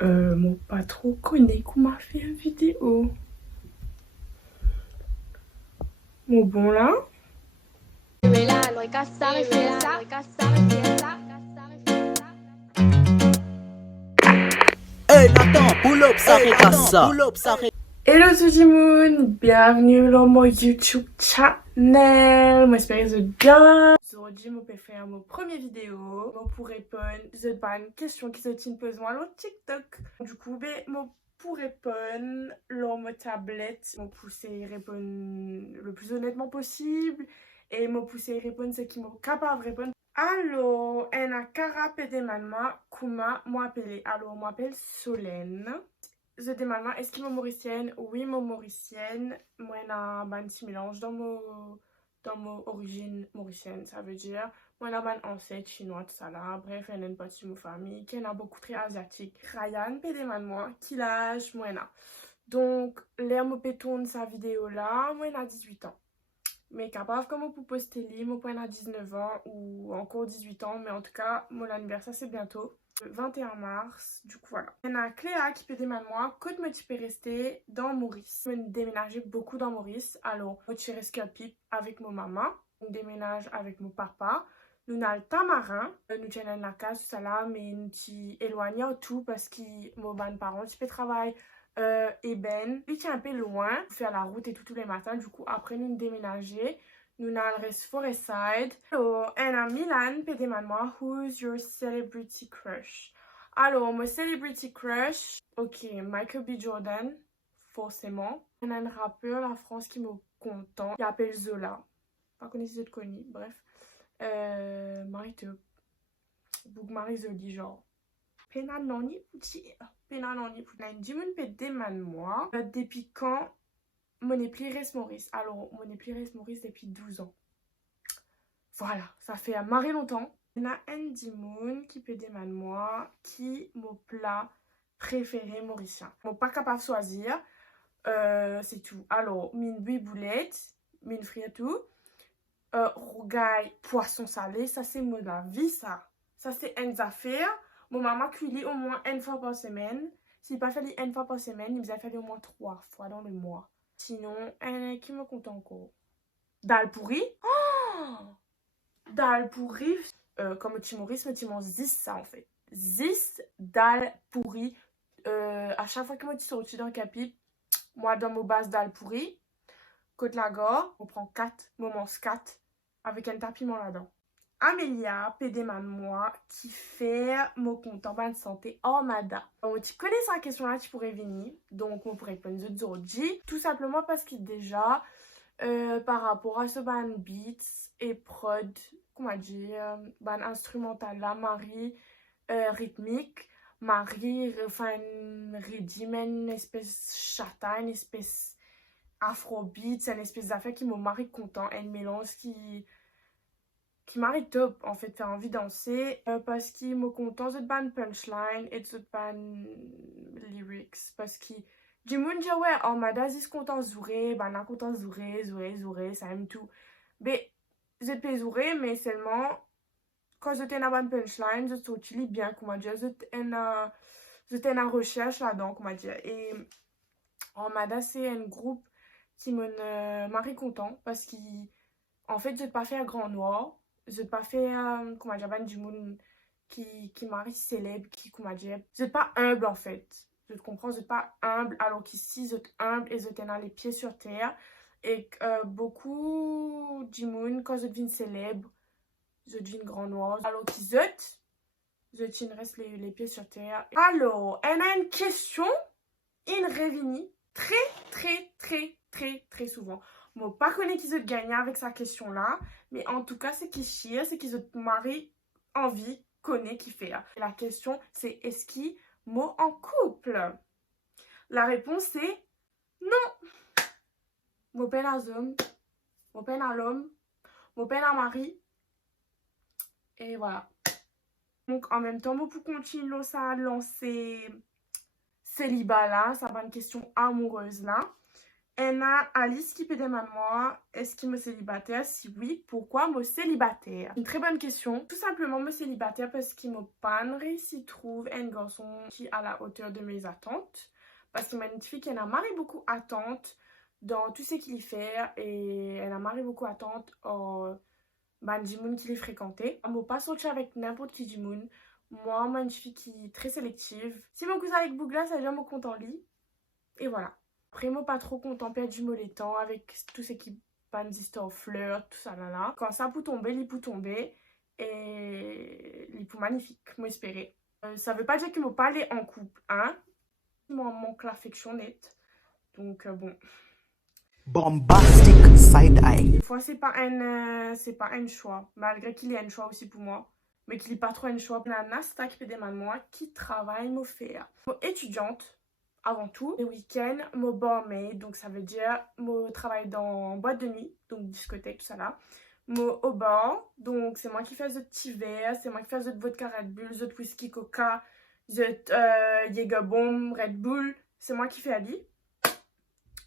Mon pas trop connaît qu'on m'a fait une vidéo. Mon bon là. Hey Nathan, pull up, ça fait ça. Hello Tujimoon, bienvenue dans mon YouTube channel. Moi j'espère que vous êtes bien. Aujourd'hui, je vais faire mon premier vidéo. Je pour répondre à une question qui se tient besoin sur TikTok. Du coup, pour répondre sur ma tablette, je vais pousser répondre le plus honnêtement possible et je vais pousser répondre ce qui m'est capable de répondre. Alors, on a carapé de manma, kuma, moi appelé. Alors, moi m'appelle Solène. Je demande, est-ce qu'il est mauricienne? Oui, moi mauricienne. Moi, j'ai un petit mélange dans mon origine mauricienne, ça veut dire. Moi, j'ai un ancêtre chinois, tout ça là. Bref, elle a une partie de ma famille qui est beaucoup très asiatique. Ryan, pédéman, moi, qui l'âge, moi, là. Donc, l'air me pétourne sa vidéo là, moi, j'ai 18 ans. Mais capable comme pour poster li, moi, j'ai 19 ans ou encore 18 ans, mais en tout cas, mon anniversaire, c'est bientôt. Le 21 mars, du coup voilà. Il y en a Cléa qui peut démarrer moi, quand moi tu peux rester dans Maurice. Je déménager beaucoup dans Maurice, alors moi tu restes pipe avec mon maman, on déménage avec mon papa. Nous avons le Tamarin, nous tenons la case, tout ça là, mais nous sommes éloignés tout parce que mon parents tu peux travailler. Et Ben, lui tient un peu loin, faire la route et tout tous les matins, du coup après nous déménager. Nous avons le Forest Side. Alors, on a Milan, peut moi, who's your celebrity crush? Alors, mon celebrity crush, ok, Michael B. Jordan, forcément. On a un rappeur, la France, qui me content. Il s'appelle Zola. Pas connu si vous connu, bref. Marie-Teup. Bouk Marie-Zoli, genre. Pena noni pouti. Pena noni pouti. On a une dimun pédé man moi. Depuis quand mon épli reste Maurice? Alors, mon épli reste Maurice depuis 12 ans. Voilà, ça fait à marrer longtemps. Il y a Andy Moon qui peut demander moi qui mon plat préféré mauricien. Bon, pas capable de choisir, c'est tout. Alors, mine boulette, mine tout. Rougaille, poisson salé, ça c'est mon la vie ça. Ça c'est une affaire. Mon maman cuit au moins une fois par semaine. S'il pas fait une fois par semaine, il nous a fait au moins 3 fois dans le mois. Sinon, qui me compte encore? Dal pourri. Oh, dal pourri, comme timoris, tu manges 10 ça en fait. 10 dal pourri. À chaque fois que moi tu sors au-dessus d'un capi, moi dans mon base dal pourri, côte la gore, on prend 4, on mange 4 avec un tapiment là-dedans. Amélia, pédéman moi, qui fait mon compte en bonne santé en mada. Donc, tu connais cette question-là, tu pourrais venir. Donc, on pourrait répondre aujourd'hui. Tout simplement parce que déjà, par rapport à ce ban beats et prod, comment dire, ban instrumental là, Marie rythmique, Marie, enfin, rythme, une espèce chata, une espèce afrobeat, c'est une espèce d'affaire qui me marie content, un mélange qui marie top en fait, faire envie de danser parce qu'il me content de ban punchline et de ban lyrics parce que du monde dit ouais en mada si content zouré ben là content zouré ça aime tout mais je peux zouré mais seulement quand je t'ai ban punchline je t'utilise bien comment dire je t'ai en recherche là-dedans comment dire et en mada c'est un groupe qui me marie content parce qu'en fait je ne pas faire grand noir je ne pas faire comment dire ben, du monde qui marie célèbre qui comment dire je ne pas humble en fait je te comprends je ne pas humble alors qu'ici je suis humble et je tiens les pieds sur terre et beaucoup du monde quand je deviens célèbre je deviens grand noir alors qu'ils je tiens reste les pieds sur terre. Alors elle a une question in revini très souvent. Bon, pas connaît qu'ils ont gagné avec sa question là, mais en tout cas, c'est qui chie, c'est qu'ils ont mari envie, connaît, qui fait. Et la question, c'est est-ce qu'ils mot en couple? La réponse est non. Mon père à homme, mon père à l'homme, mon père à mari. Et voilà. Donc, en même temps, moi, pour continuer ça, lancer célibat là, ça va une question amoureuse là. En a Alice qui peut demander moi, est-ce qu'il me célibataire? Si oui, pourquoi me célibataire? Une très bonne question. Tout simplement me célibataire parce qu'il m'a pas réussi trouver un garçon qui est à la hauteur de mes attentes. Parce qu'il m'a une fille qui en a marre beaucoup attente dans tout ce qu'il fait et elle a marre beaucoup attente en Jimoun qu'il est fréquenté. Je ne pas sortir avec n'importe qui Jimoun. Moi, je suis une fille qui est très sélective. Si mon cousin avec Bougla, ça vient me compte en lit. Et voilà. Après, moi, pas trop content, perdu le temps avec tout ce qui ban histoires flirt, tout ça là là. Quand ça peut tomber, il peut tomber. Et il peut magnifique, moi espérer. Ça veut pas dire qu'il m'a pas aller en couple, hein. Moi, manque l'affection nette. Donc, bon. Bombastic side eye. Des fois, c'est pas un choix. Malgré qu'il y ait un choix aussi pour moi. Mais qu'il n'y ait pas trop un choix. La Nasta qui fait des mains de moi, qui travaille, me faire. Étudiante. Avant tout, les week-ends, mon barmaid, donc ça veut dire mon travail dans boîte de nuit, donc discothèque, tout ça là. Mon au bar, donc c'est moi qui fais le petit verre, c'est moi qui fais le vodka Red Bull, le whisky Coca, le Jägerbomb Red Bull, c'est moi qui fais Ali.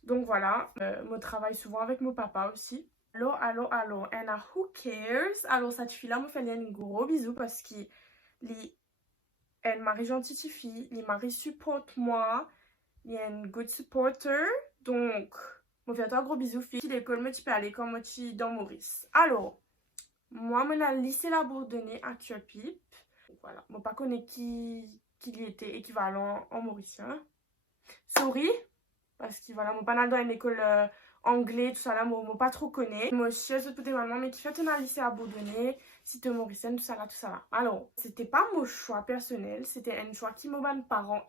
Donc voilà, mon travail souvent avec mon papa aussi. Alors, and who cares? Alors cette fille-là me fait un gros bisou parce qu'elle m'a gentille fille, elle m'a supporte moi. Il y a une good supporter. Donc, je fais un gros bisou, fille. L'école, je peux aller comme je suis dans Maurice. Alors, moi, je suis lycée la Bourdonnais à Turpip. Voilà. Je ne pas connais qui y était équivalent en mauricien. Sorry. Parce que voilà, je pas dans une école anglais, tout ça là, je pas trop connais. Moi, je suis tout maman, mais qui fait un lycée à Bourdonnais, site mauricien, tout ça là, tout ça là. Alors, c'était pas mon choix personnel, c'était un choix qui mes parents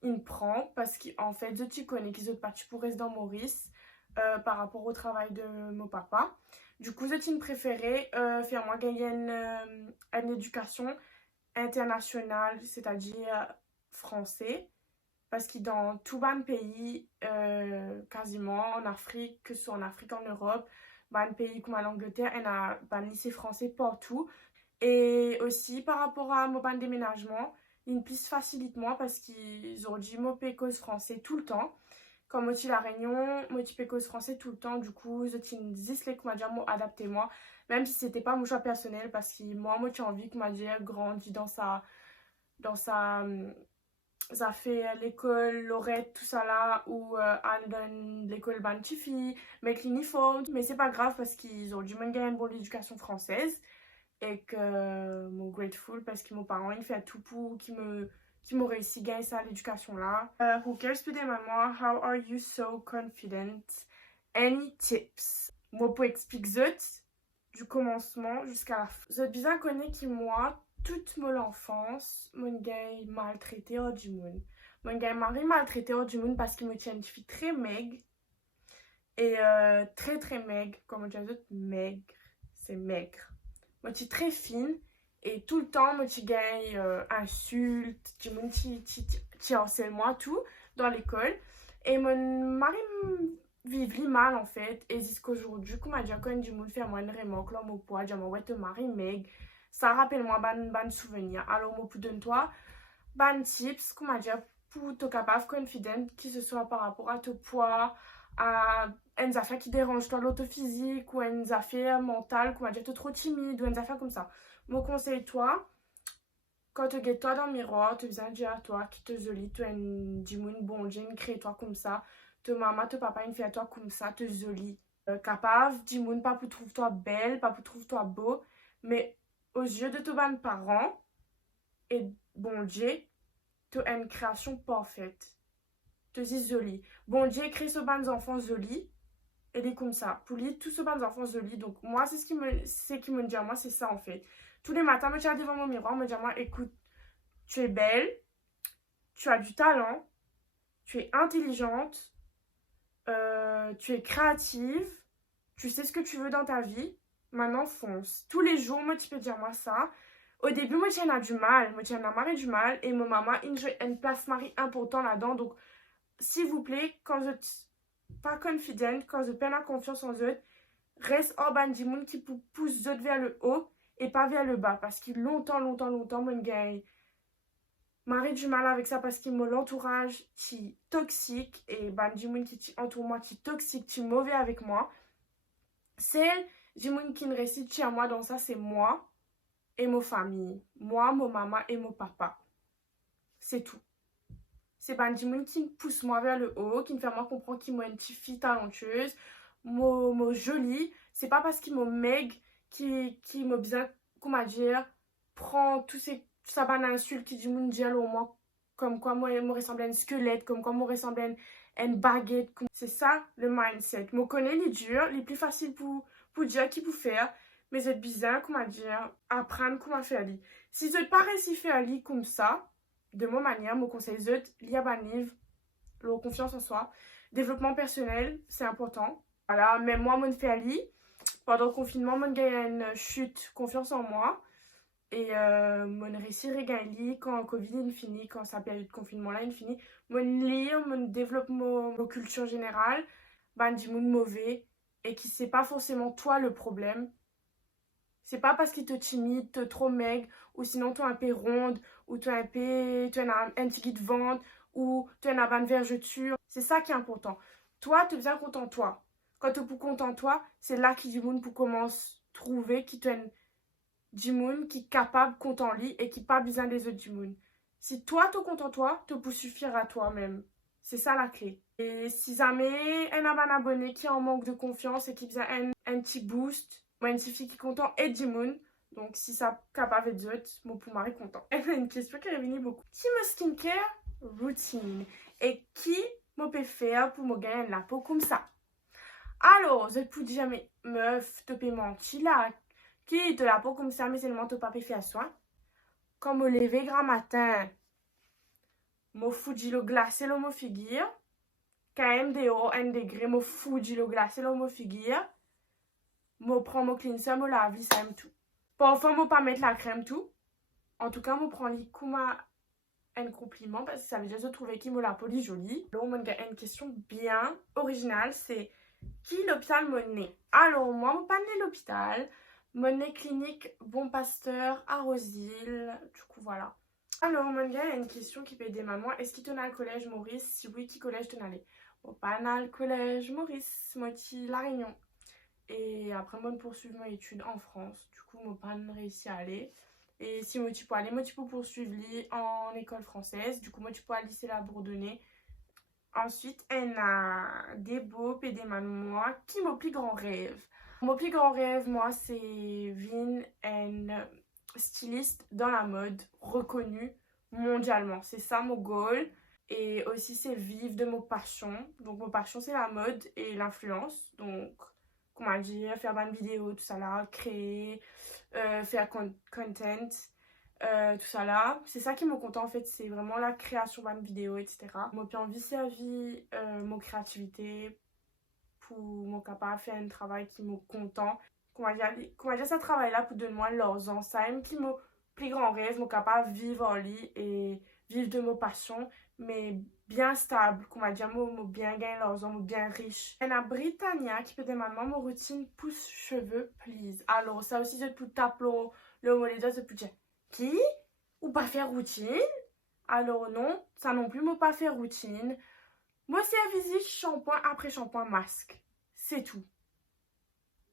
il me prend parce qu'en fait, je te connais qu'ils ont parti pour rester dans Maurice par rapport au travail de mon papa. Du coup, je préféré faire moi gagner une éducation internationale, c'est-à-dire français. Parce que dans tout le pays, quasiment en Afrique, que ce soit en Afrique, en Europe, un pays comme l'Angleterre, il y a un lycée français partout. Et aussi par rapport à mon déménagement, une piste facilite moi parce qu'ils ont dit moi pécose français tout le temps. Comme moi la Réunion, moi pécose français tout le temps. Du coup, je dis les comment dire moi adapter moi, même si c'était pas mon choix personnel parce que moi j'ai envie que m'a dire grandi dans sa ça fait l'école Lorette tout ça là ou dans l'école Bantifi, mais l'uniforme, mais c'est pas grave parce qu'ils ont dû me gagner une bonne éducation française. Et que je suis grateful parce que mes parents ils font tout pour qu'ils m'ont réussi à gagner ça à l'éducation là. Who cares to them, maman? How are you so confident? Any tips? Moi pour expliquer ça du commencement jusqu'à la fin. Je bien connais que moi toute mon enfance mon gars maltraité hors du monde. Mon gars mari maltraité hors du monde parce qu'il me tient une fille très maigre et très très maigre, comme on dit maigre, c'est maigre. Moi, je suis très fine et tout le temps, moi, je gagne insultes, tu harcèles moi, tout dans l'école. Et mon mari vit mal en fait. Et jusqu'aujourd'hui, comme je quand du monde fait moi une remarque, là, mon poids, je me ouais, te mari maigre. Ça rappelle moi ban souvenir. Alors, moi, pour donner toi, ban tips, comment dire, pour te capable confident, que ce soit par rapport à ton poids, à une affaire qui dérange toi l'autophysique ou une affaire mentale, comment dire, t'es trop timide ou une affaire comme ça. Mon conseil, toi, quand tu guettes toi dans le miroir, tu viens dire à toi qui te jolie, tu es une dimoune bon, j'ai crée-toi comme ça, te maman, te papa, une fille à toi comme ça, te jolie. Capable, dimoune, pas pour trouver toi belle, pas pour trouver toi beau, mais aux yeux de tes parents et bon Dieu, tu as une création parfaite. Tu es jolie. Bon Dieu crée ce ban d'enfants jolis. Elle est comme ça. Pour lui, tous ce ban d'enfants jolis. Donc, moi, c'est ce qui me dit à moi, c'est ça en fait. Tous les matins, je me tiens devant mon miroir, me dit à moi, écoute, tu es belle, tu as du talent, tu es intelligente, tu es créative, tu sais ce que tu veux dans ta vie. Maintenant, fonce. Tous les jours, moi, tu peux dire moi ça. Au début, moi, tu as du mal. Moi, tu as marre du mal. Et ma maman, une place mari important là-dedans. Donc, s'il vous plaît, quand vous êtes pas confident, quand vous peine la confiance en eux, reste hors ban du monde qui pousse eux vers le haut et pas vers le bas. Parce que longtemps, mon gars, Marie du mal avec ça parce qu'il me l'entourage qui toxique et ben du monde qui entoure moi qui toxique, qui mauvais avec moi. Celle du monde qui ne récite chez moi dans ça c'est moi et ma famille. Moi, ma maman et mon papa. C'est tout. C'est ben du monde qui me pousse moi vers le haut, qui me fait moi comprendre qu'il m'a une petite fille talentueuse, mo jolie. C'est pas parce qu'il m'a meg qui m'a bien, comment dire, prend tous ces ça va d'insultes qui dit mon dieu moi comme quoi moi me ressemble à un squelette, comme quoi me ressemble à une baguette. C'est ça le mindset. Moi connais les durs, les plus faciles pour dire qui pour faire, mais c'est bizarre comment dire apprendre comment faire li. Si je pas réussi à faire li comme ça, de mon manière, mon conseil il y a un livre, la confiance en soi, développement personnel, c'est important. Voilà, mais moi mon fait li pendant le confinement, mon gars a une chute confiance en moi. Et mon réussir regagne quand le Covid est fini, quand sa période de confinement là est fini, mon lire, mon développe mon culture générale, ben du monde mauvais et qui c'est pas forcément toi le problème. C'est pas parce qu'il te timide, te trop maigre, ou sinon tu es un peu ronde, ou tu es un peu, tu as un petit de ventre, ou tu as une bonne vergeture. C'est ça qui est important. Toi, tu es bien content de toi. Quand tu es plus content de toi, c'est là qu'il du monde pour commencer à trouver qui te du monde qui est capable content lui et qui pas besoin des autres du monde. Si toi tu es content toi, tu peux suffire à toi-même. C'est ça la clé. Et si jamais un abonné qui est en manque de confiance et qui besoin un petit boost, moi une petite fille qui est content et du monde. Donc si ça capable des autres, mon pour mari content. Et une question qui est revenue beaucoup. Qui me skincare routine et qui me peut faire pour me gagner la peau comme ça. Alors, je peux dire jamais meuf, te peux mentir là. Qui te la peau comme ça, mais seulement te pas faire soin. Quand me lever grand matin, me foutre l'eau glacée dans mon figure. Quand même dehors, 1 degré, me foutre l'eau glacée dans mon figure. Me prends mon cleanser, me lave, ça aime tout. Parfois, me pas mettre la crème tout. En tout cas, me prends les comme un compliment parce que ça veut dire que je trouvais qu'il me la peau jolie. Alors, on a une question bien originale, c'est qui l'hôpital me né? Alors, moi, je pas né l'hôpital. Monnaie clinique Bon Pasteur à Rosil. Du coup, voilà. Alors, mon gars, il y a une question qui peut aider maman. Est-ce qu'il tenait le collège Maurice? Si oui, qui collège tenait aller? Bon, pas dans le collège Maurice, moi, qui La Réunion. Et après, moi, poursuivre mes études en France. Du coup, moi, pas réussi à aller. Et si moi, tu peux aller, moi, tu peux poursuivre en école française. Du coup, moi, tu peux aller lycée la Bourdonnais. Ensuite, elle a des beaux et des moi qui mon plus grand rêve. Mon plus grand rêve, moi, c'est Vin, un styliste dans la mode, reconnu mondialement. C'est ça mon goal. Et aussi, c'est vivre de mon passion. Donc, mon passion, c'est la mode et l'influence. Donc, comment dire, faire bonne vidéo, tout ça là, créer, faire content. Tout ça là, c'est ça qui me content en fait, c'est vraiment la création de vidéo, etc. Moi puis envie servir mon créativité pour mon capable faire un travail qui me content. Comment dire ça travail là pour donner moi leurs enseignes qui me plus grand rêve, mon capable vivre en lit et vivre de mon passion, mais bien stable, comment dire, moi bien gagner leurs hommes, bien riche. Il y a Britannia qui peut demander mon routine pousse cheveux please. Alors ça aussi c'est tout tape le mot les deux, c'est pour dire qui ou pas faire routine. Alors non, ça non plus, moi pas faire routine. Moi c'est à visite shampoing après shampoing masque. C'est tout.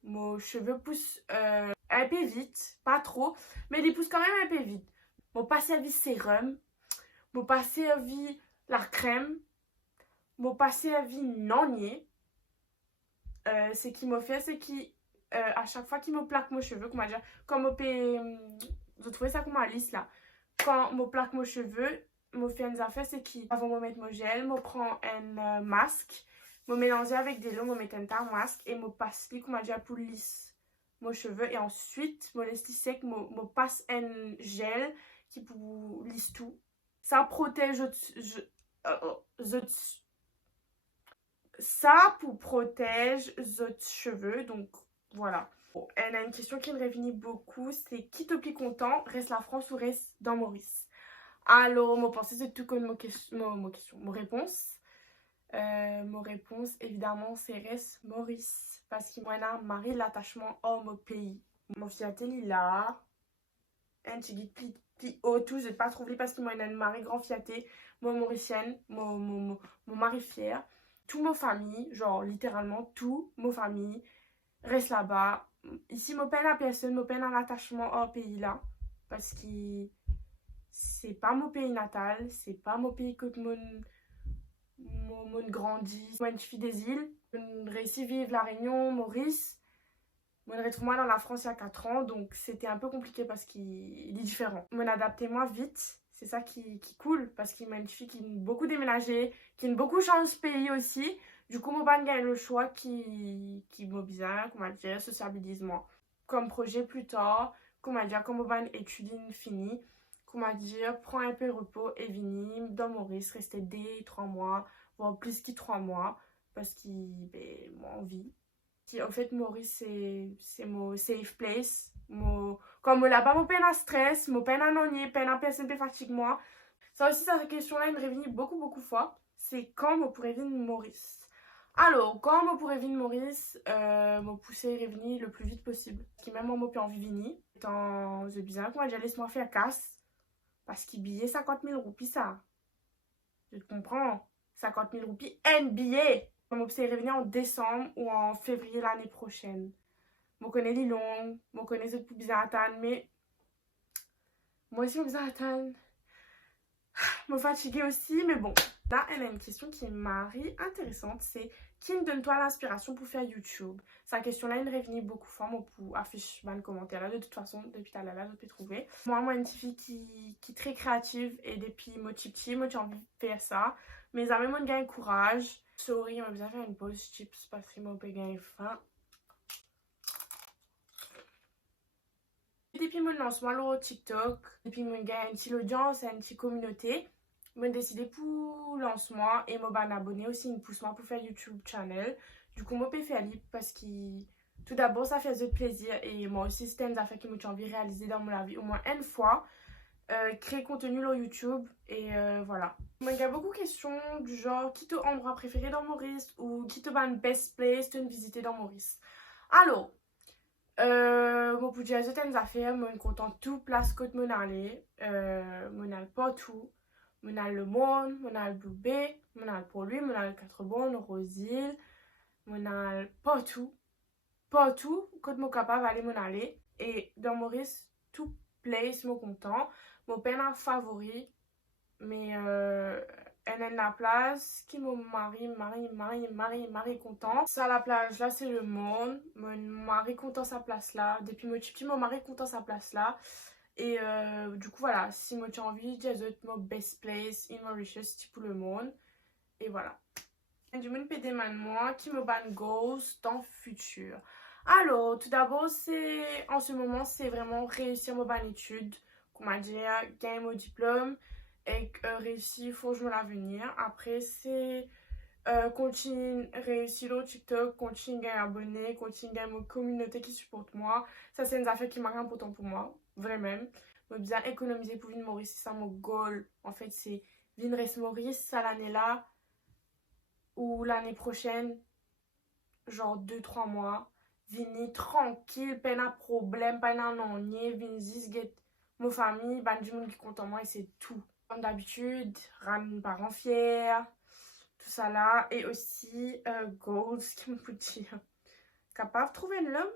Mon cheveux poussent un peu vite, pas trop, mais ils poussent quand même un peu vite. Mon pas servi sérum, mon pas servi la crème, mon pas servi nonier. Ce qui me fait, c'est à chaque fois qu'il me plaque mon cheveux, comment dire, comme on peut, je trouvais ça comme Alice là. Quand je plaque mes cheveux, je fais une affaire, c'est qu'avant de mettre mon gel, je prends un masque, je mélange avec des l'eau, je mets un masque et je passe comment dire pour lisser mes cheveux. Et ensuite, je laisse sec, je passe un gel qui pour lisser tout. Ça protège, ça pour protège les cheveux, donc voilà. Bon, elle a une question qui me revient beaucoup, c'est qui te plus content, reste la France ou reste dans Maurice? Alors, mon pensée c'est tout comme mon réponse. Mon réponse évidemment c'est reste Maurice parce qu'il m'a marqué l'attachement au mon pays. Mon fiatel il a un petit guide qui tout, je pas trouvé parce qu'il m'a un mari grand fiaté, moi mauricienne, mon mari fier. Tout mon famille, genre littéralement tout mon famille reste là-bas. Ici, mon peine à personne, mon peine un attachement au pays là. Parce que c'est pas mon pays natal, c'est pas mon pays que mon grandit. Moi, une fille des îles, je réussis à vivre La Réunion, Maurice. Moi, je retrouve moi dans la France il y a 4 ans, donc c'était un peu compliqué parce qu'il est différent. Je m'adapter moi vite, c'est ça qui cool, parce qu'il m'a une fille qui a beaucoup déménagé, qui a beaucoup changé de pays aussi. Du coup, mon gagne le choix qui m'a bien, comment dire, sociabilise moi. Comme projet plus tard, comment dire, comme mon étude finie, comment dire, prends un peu de repos et vini dans Maurice, rester 2-3 mois, voire plus que 3 mois, parce qu'il, ben, moi, envie. En fait, Maurice, c'est mon safe place. Comme là-bas, mon peine à stress, mon peine à ennui, peine à personne qui fatigue moi. Ça aussi, cette question-là, elle me revient beaucoup de fois. C'est quand je pourrais venir Maurice. Alors, quand je pourrais venir Maurice, me pousser à revenir le plus vite possible. Parce que même moi, je peux envie de venir. Étant je bizarre, moi, j'ai laissé moi faire casse. Parce qu'il billet 50 000 roupies, ça. Je te comprends. 50 000 roupies, un billet. Je vais revenir en décembre ou en février l'année prochaine. Je connais les longues, je connais les plus bizarres, mais moi aussi, je suis bizarre. Je me fatigue aussi, mais bon. Là, elle a une question qui est Marie intéressante, c'est qui me donne-toi l'inspiration pour faire YouTube? Cette question-là, elle est revenue beaucoup de fois, moi, pour afficher dans les commentaires là. De toute façon, depuis tout à l'heure, je peux trouver. Moi, une petite fille qui est très créative et depuis moi, j'ai envie de faire ça. Mais ça me gagne courage. Sorry, on va bien faire une pause chips parce que moi, je gagne faim. Depuis mon lancement sur TikTok, depuis mon gagne une petite audience et une petite communauté, je décidé pour lancement et je vais abonner aussi une pousse moi pour faire YouTube channel. Du coup, je peux faire libre parce que tout d'abord, ça fait de plaisir et moi aussi, c'était une affaire que j'ai envie de réaliser dans ma vie au moins une fois. Créer contenu sur YouTube et voilà. Il y a beaucoup de questions du genre qui ton endroit préféré dans Maurice ou qui te une best place de visiter dans Maurice. Alors, moi pour dire certaines affaires, moi je suis contente tout place que je aller. Moi je partout. Moi le monde, moi le Blue Bay, moi pour lui, moi le 4 bonnes, Rosile, moi partout. Partout que je suis capable d'aller moi aller. Et dans Maurice, tout place, je suis content. Mon père favori, mais elle est la place qui me marie content. Ça la plage là c'est le monde. Mon mari content sa place là. Depuis mon petit mon mari content sa place là. Et du coup voilà, si moi tu as envie, j'ai mon best place in Mauritius pour le monde. Et voilà. Et du monde PD man moi qui me ban goals dans le futur. Alors tout d'abord c'est en ce moment c'est vraiment réussir mon ban études. Comment dire, gagner mon diplôme et réussir, faut jouer l'avenir. Après, c'est continuer réussir au TikTok, continuer gagner abonnés, continuer gagner mon communauté qui supporte moi. Ça, c'est une affaire qui m'a important pour moi, vraiment. Je bien économiser pour venir Maurice, c'est ça mon goal. En fait, c'est venir rester Maurice, ça l'année-là ou l'année prochaine, genre 2-3 mois. Venir tranquille, pas de problème, pas d'ennui, venir juste ma famille, du monde qui est content moi et c'est tout. Comme d'habitude, ramener mes parents fiers, tout ça là. Et aussi, goals, qui me peut dire. Capable de trouver un homme.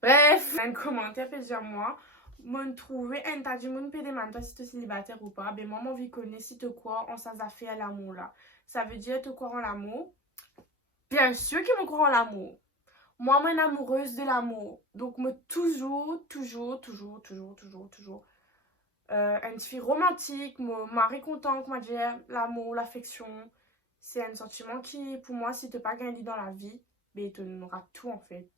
Bref, un commentaire peut dire moi. Moi, trouver un tas de monde peut demander toi si tu es célibataire ou pas. Ben, moi, mon vie connaît si tu crois en ça fait à l'amour là. Ça veut dire tu crois en l'amour. Bien sûr qu'il me croit en l'amour. Moi, je suis amoureuse de l'amour. Donc, moi, toujours, une fille romantique, mon mari content, comment dire, l'amour, l'affection. C'est un sentiment qui, pour moi, si tu n'as pas gagné dans la vie, ben, tu auras tout, en fait.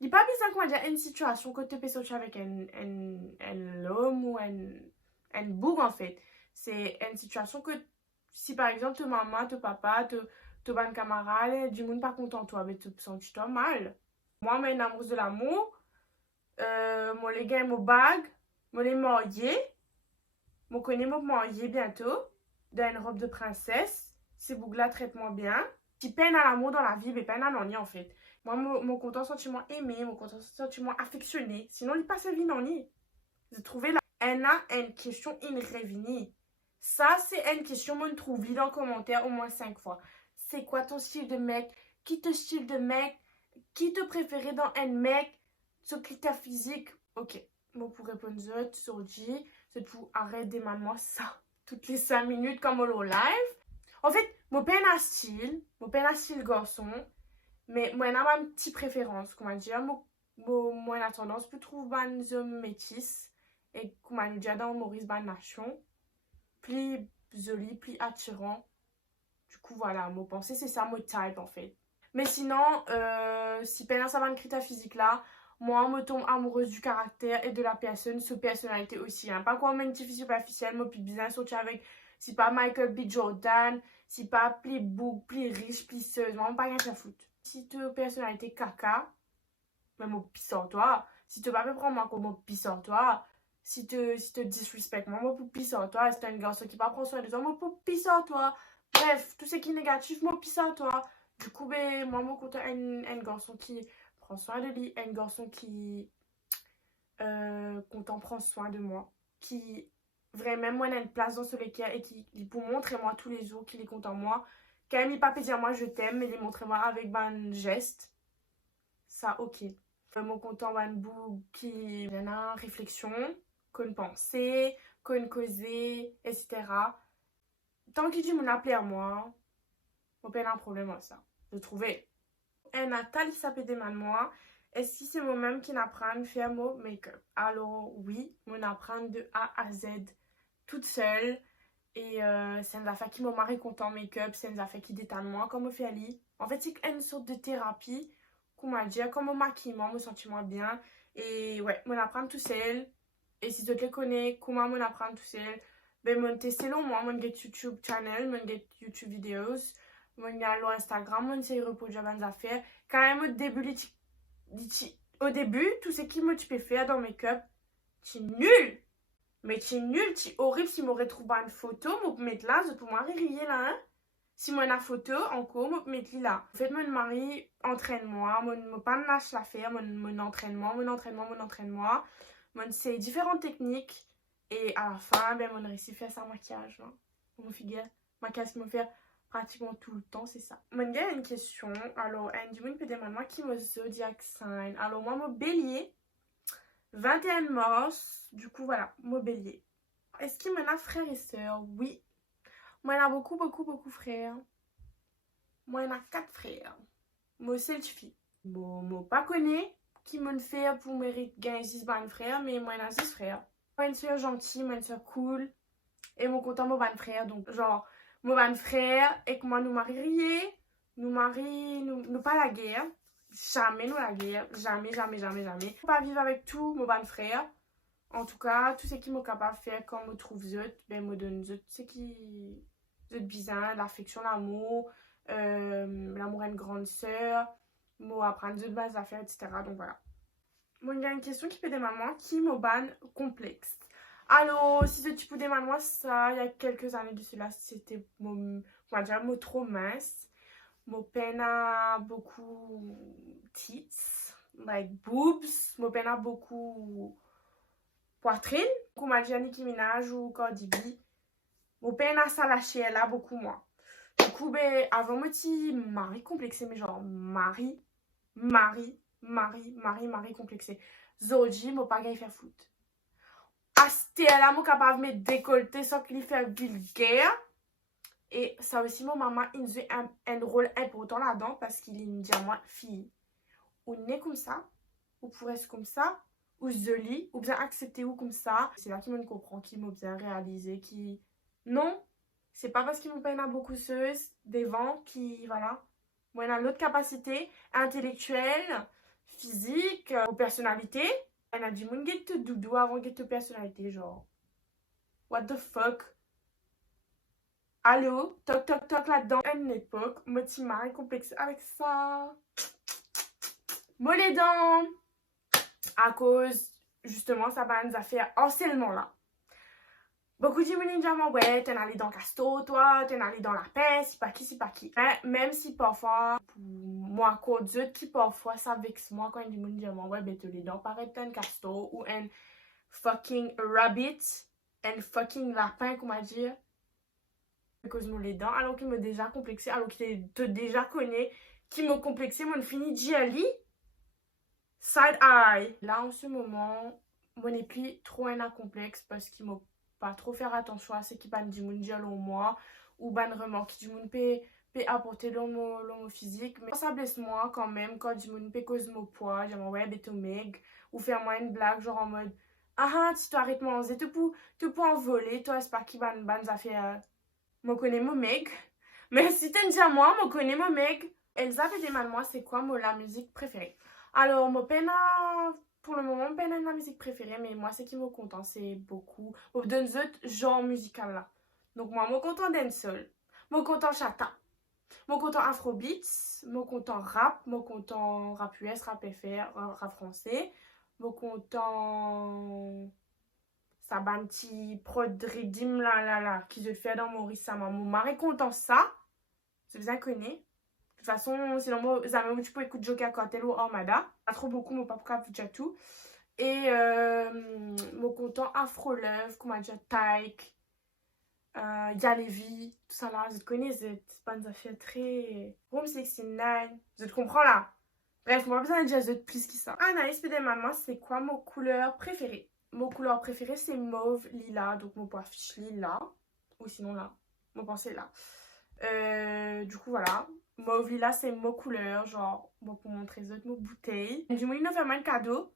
Il n'est pas bizarre, comment dire, une situation que tu peux sortir avec un homme ou un bourg, en fait. C'est une situation que, si par exemple, ta maman, ton papa, ton bon camarade, du monde pas content de toi, mais tu te sens toi mal. Moi, je suis une amoureuse de l'amour. Moi, les gars, mon bague. Moi, les mariés. Moi, connais mon marié bientôt. Dans une robe de princesse. Ces boucles-là traitent moi bien. Qui peine à l'amour dans la vie, mais peine à l'ennui en fait. Moi, mon content sentiment aimé, mon content sentiment affectionné. Sinon, il passe vie non ni. J'ai trouvé là. Elle a une question in revini. Ça, c'est une question que je trouve dans le commentaire au moins 5 fois. C'est quoi ton style de mec? Qui te style de mec? Qui te préférait dans un mec? Sur critère physique? Ok. Bon, pour répondre, sur G, c'est pour arrêter moi ça. Toutes les 5 minutes comme au live. En fait, mon père a style garçon. Mais moi, j'ai ma petite préférence. Comment dire? Moi, la tendance pour trouver des hommes métis. Et comment dire dans Maurice Nation. Plus joli, plus attirant. Du coup, voilà, mon pensée, c'est ça, mon type en fait. Mais sinon, si pendant ça va critère physique là, moi, je me tombe amoureuse du caractère et de la personne, sa personnalité aussi. Hein. Pas quoi, une petite fille superficielle, moi, puis bien sortir avec, si pas Michael B. Jordan, si pas plus beau, plus riche, plus seuse, moi, pas rien à foutre. Si tu as personnalité caca, même au pisse en toi, si tu vas pas prendre moi comme au pisse en toi, si tu disrespect moi, pour pisse en toi, si tu es un garçon qui va prendre soin de toi, moi, pour pisse en toi. Bref, tout ce qui est négatif, moi, pisse en toi. Du coup, ben, moi, je compte un garçon qui prend soin de lui, un garçon qui content prend soin de moi, qui vraiment moi a une place dans ce cœur et qui pour montrer moi tous les jours qu'il est content de moi. Quand même, il pas dire moi je t'aime, mais il montre moi avec un geste. Ça, ok. Mon content un bout qui a une réflexion, qu'on pensée, qu'on causé, etc. Tant qu'il dit mon appeler à moi, on pas un problème à ça. Je trouvais. Et Nathalie s'appelle des moi. Est-ce que c'est moi-même qui apprends à faire mon make-up? Alors oui, mon apprend de A à Z toute seule. Et c'est une affaire qui m'a marré content make-up, c'est une affaire qui détend moi comme on fait Ali. En fait, c'est une sorte de thérapie, qu'on m'a dit, comme on maquille moi, me sentir moins bien. Et ouais, mon apprend tout seul. Et si tu te connais, comment mon apprend tout seul, ben mon tester moi, mon get YouTube channel, mon get YouTube videos, mon get Instagram, mon série repos de des affaires. Quand même au début, tout ce qui tu peux faire dans make-up, c'est nul. Mais tu es nul, tu es horrible. Si je retrouve une photo, je peux mettre là, je peux rire là. Hein? Si moi une photo, encore, je peux mettre là. En fait, mon mari entraîne-moi, mon pas lâche l'affaire, mon entraînement. Mon c'est différentes techniques. Et à la fin, ben, mon réussit faire sa maquillage. Hein? Mon figure, maquillage qui me fait pratiquement tout le temps, c'est ça. Mon gars a une question. Alors, Andy, peut demander moi qui me zodiac sign. Alors, moi, mon bélier. 21 mars, du coup voilà, mon bélier. Est-ce qu'il m'en a frères et sœurs? Oui. Moi, il a beaucoup de frères. Moi, il a 4 frères. Moi, c'est le fille. Bon, moi, pas connais qui m'en fait pour mériter gagner 6 frères, mais moi, il a 6 frères. Moi, une sœur gentille, moi, une sœur cool. Et mon content, mon ban frère. Donc, genre, mon ban frère, et que moi, nous marierions, nous pas la guerre. Jamais nous la guerre, jamais. Faut pas vivre avec tout mon bon frère. En tout cas, tout ce qui m'est capable de faire quand me trouve zut, ben me donne zut. Ce qui zut bizarre, l'affection, l'amour, l'amour à une grande sœur, moi apprendre zut base à faire, etc. Donc voilà. Bon, il y a une question qui peut des mamans qui me ban complexe. Alors, si ce type de maman, ça, il y a quelques années de cela, c'était mon, on va dire, trop mince. Mon pen a beaucoup tits, like boobs. Mon pen a beaucoup poitrine, comme Nicki Minaj ou Cardi B. Mon pen a ça lâché là beaucoup moins. Du coup, ben, avant moi, petit mari complexé, mais genre mari complexé. Zoji, mon pas faire foot. Astella, mon capable de me décolleter sans qu'il fait vulgaire. Et ça aussi, mon maman, il joue un rôle important là-dedans parce qu'il me dit à moi, fille, ou n'est comme ça, ou pourrait être comme ça, ou joli, ou bien accepter ou comme ça. C'est là qu'il me comprend, qu'il m'a bien réalisé, qui non, c'est pas parce qu'il me peine à beaucoup des vents qui, voilà. Moi, il a l'autre capacité intellectuelle, physique, ou personnalité. Elle a dit, mon get doudou avant get personnalité, genre, what the fuck. Allô, toc là-dedans. À une époque, moi, tu m'as complexé avec ça. Moi, les dents. À cause, justement, ça va nous a fait harcèlement là. Beaucoup de gens disent, ouais, t'es allé dans Casto, toi, t'es allé dans la paix, c'est pas qui. Mais même si parfois, pour moi, quoi d'autre qui parfois ça vexe moi quand ils me disent, ouais, ben, t'es allé dans pareil, un Casto ou un fucking rabbit, un fucking lapin, comment dire, cause me les dents, alors qu'il me déjà complexé, alors qu'il te déjà connaît, qui me complexé, mon fini d'y side eye. Là, en ce moment, mon n'est plus trop un complexe parce qu'il m'a pas trop faire attention à ce qui va me dire au moi ou ban remarque du monde peut apporter l'homme physique, mais ça blesse moi quand même quand du monde peut cause mon poids, genre ouais béto meg ou faire moi une blague genre en mode ah tu t'arrêtes manger tu peux envoler toi c'est pas qui ban ça fait me connaît mon meg mais si t'es déjà moi me connaît mon meg. Elsa fait des mal moi c'est quoi la musique préférée. Alors mon peine pour le moment, ben ma musique préférée, mais moi, ce qui me content, c'est beaucoup d'un autre genre musical là. Donc, moi, je content dancehall, je content chata, je content afrobeats, je content rap, je content rap US, rap FR, rap français, je content ça un petit prod redeem là, qui je fais dans Maurice Sama. Mon mari content ça, c'est bien connu. De toute façon, sinon, moi, tu peux écouter Joker Cartel ou Armada. Pas trop beaucoup, mon papa déjà tout. Et mon content Afro Love, comment dire, Tyke, Yalevi, tout ça là, je connais, c'est pas une affaire très. Room 69, je te comprends là. Bref, moi, besoin de jazz plus que ça. Anaïs, puis maman, c'est quoi mon couleur préférée? Mon couleur préférée, c'est mauve lila, donc mon point affiche lila. Ou sinon là, mon pensée là. Du coup, voilà. Mauve lila, c'est mon couleur, genre, bon, pour montrer les autres, mon bouteille. Du coup, il nous fait un cadeau.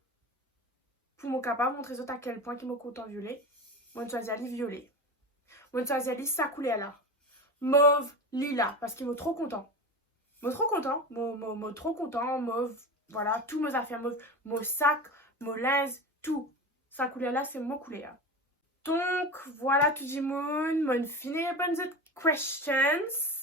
Pour mon capable, montrer les autres à quel point il me content violet. Mon choisir violet. Mon choisir sa couleur là. Mauve lila, parce qu'il me trop content. Me trop content. Me trop content. Mauve, voilà, tout mes affaires mauve. Mon sac, mon linge, tout. Sa couleur là, c'est mon couleur. Donc, voilà tout le monde. Mon fini répondre aux questions.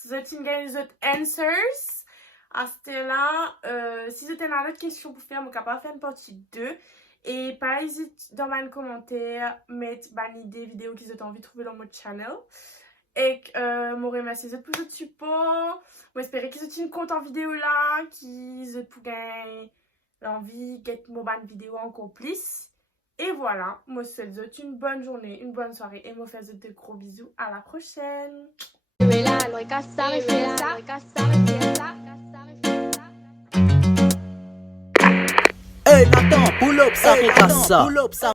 Les autres answers. À ce là, si vous avez une autre question pour faire, je suis capable de faire une partie 2. Et pas hésite dans les commentaires, mettre une idée vidéo qu'ils ont envie de trouver dans mon channel. Et me remercier pour votre support. J'espère qu'ils ont une compte en vidéo là, qu'ils ont pour gagner l'envie de get mon bonne vidéo encore plus. Et voilà, moi je vous souhaite une bonne journée, une bonne soirée et je vous fais de gros bisous. À la prochaine. Hey Nathan, pull up ça fait pas ça.